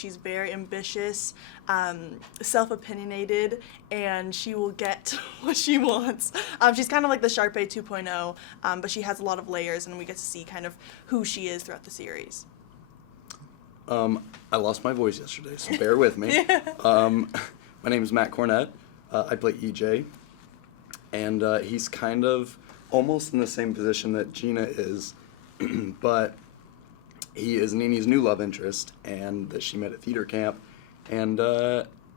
She's very ambitious, self-opinionated, and she will get what she wants. She's kind of like the Sharpay 2.0, but she has a lot of layers, and we get to see kind of who she is throughout the series. I lost my voice yesterday, so bear with me. My name is Matt Cornett. I play EJ, and he's kind of almost in the same position that Gina is, but he is Nini's new love interest, and that she met at theater camp. And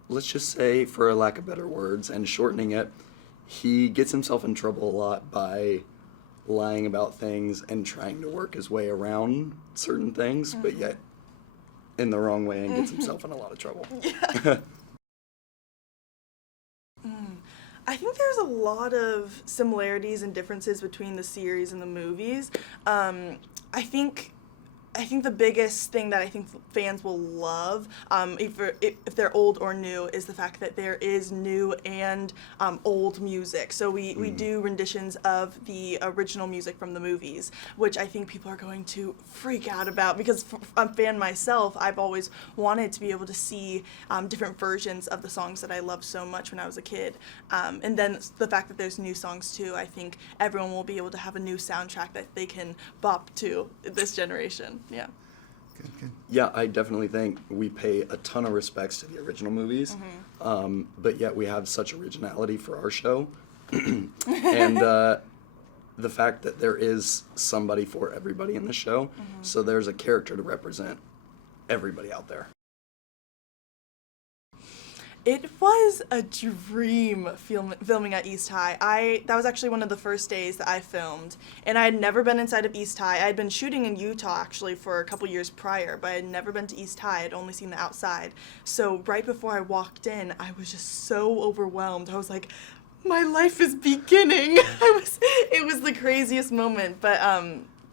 let's just say, for lack of better words and shortening it, he gets himself in trouble a lot by lying about things and trying to work his way around certain things, but yet in the wrong way, and gets himself in a lot of trouble. Yeah. I think there's a lot of similarities and differences between the series and the movies. I think the biggest thing that I think fans will love, if they're old or new, is the fact that there is new and old music. So we do renditions of the original music from the movies, which I think people are going to freak out about, because I'm a fan myself. I've always wanted to be able to see different versions of the songs that I loved so much when I was a kid. And then the fact that there's new songs too, I think everyone will be able to have a new soundtrack that they can bop to this generation. Yeah. Good. Yeah, I definitely think we pay a ton of respects to the original movies, but yet we have such originality for our show. And the fact that there is somebody for everybody in the show, so there's a character to represent everybody out there. It was a dream filming at East High. That was actually one of the first days that I filmed, and I had never been inside of East High. I had been shooting in Utah actually for a couple years prior, but I had never been to East High. I'd only seen the outside. So right before I walked in, I was just so overwhelmed. I was like, my life is beginning. It was the craziest moment, but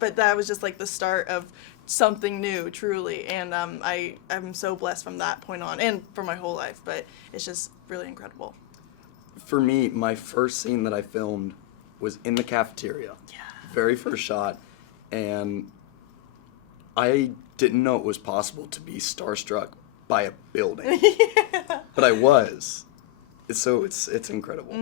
that was just like the start of something new, truly, and I'm so blessed from that point on, and for my whole life, but it's just really incredible. For me, my first scene that I filmed was in the cafeteria. Yeah. Very first shot, and I didn't know it was possible to be starstruck by a building. Yeah. But I was. So it's incredible.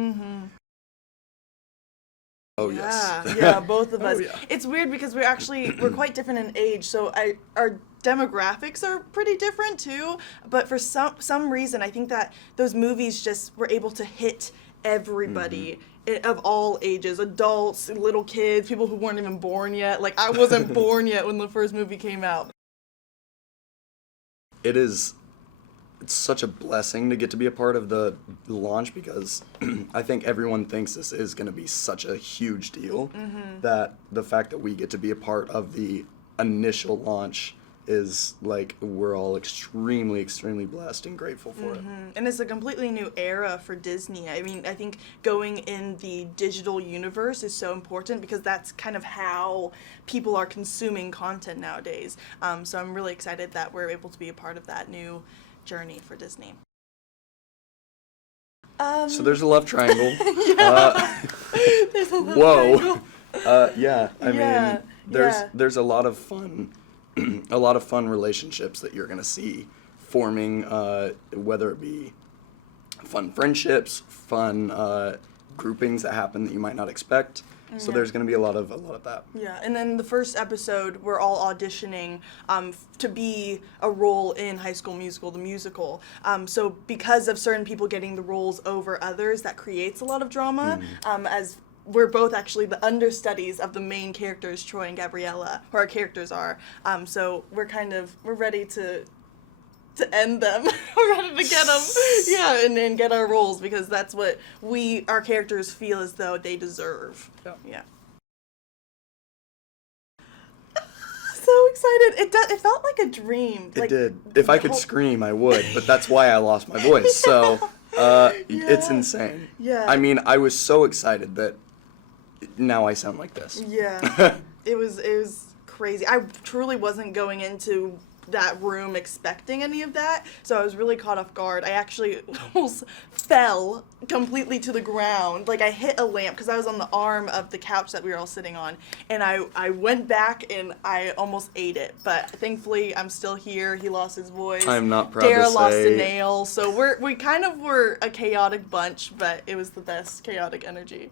Oh, yeah, yes. Yeah, both of us. Oh, yeah. It's weird because we're quite different in age, so our demographics are pretty different too, but for some reason I think that those movies just were able to hit everybody of all ages, adults, little kids, people who weren't even born yet. Like, I wasn't born yet when the first movie came out. It's such a blessing to get to be a part of the launch, because I think everyone thinks this is going to be such a huge deal, that the fact that we get to be a part of the initial launch is like, we're all extremely, extremely blessed and grateful for it. And it's a completely new era for Disney. I mean, I think going in the digital universe is so important, because that's kind of how people are consuming content nowadays. So I'm really excited that we're able to be a part of that new journey for Disney. So there's a love triangle. There's a love Whoa. triangle. Yeah. I mean, there's a lot of fun, relationships that you're gonna see forming, whether it be fun friendships, fun groupings that happen that you might not expect. So there's going to be a lot of that. Yeah, and then the first episode, we're all auditioning to be a role in High School Musical, the musical. So because of certain people getting the roles over others, that creates a lot of drama, as we're both actually the understudies of the main characters, Troy and Gabriella, who our characters are. So we're ready to end them. We're ready to get them, and get our roles, because that's what our characters feel as though they deserve. Yeah. So excited! It felt like a dream. It did. If I could scream, I would, but that's why I lost my voice. So it's insane. Yeah. I mean, I was so excited that now I sound like this. Yeah. It was crazy. I truly wasn't going into that room expecting any of that, so I was really caught off guard. I actually almost fell completely to the ground. Like, I hit a lamp because I was on the arm of the couch that we were all sitting on, and I went back and I almost ate it. But thankfully, I'm still here. He lost his voice. I'm not proud Dara to lost say. a nail. So we kind of were a chaotic bunch, but it was the best chaotic energy.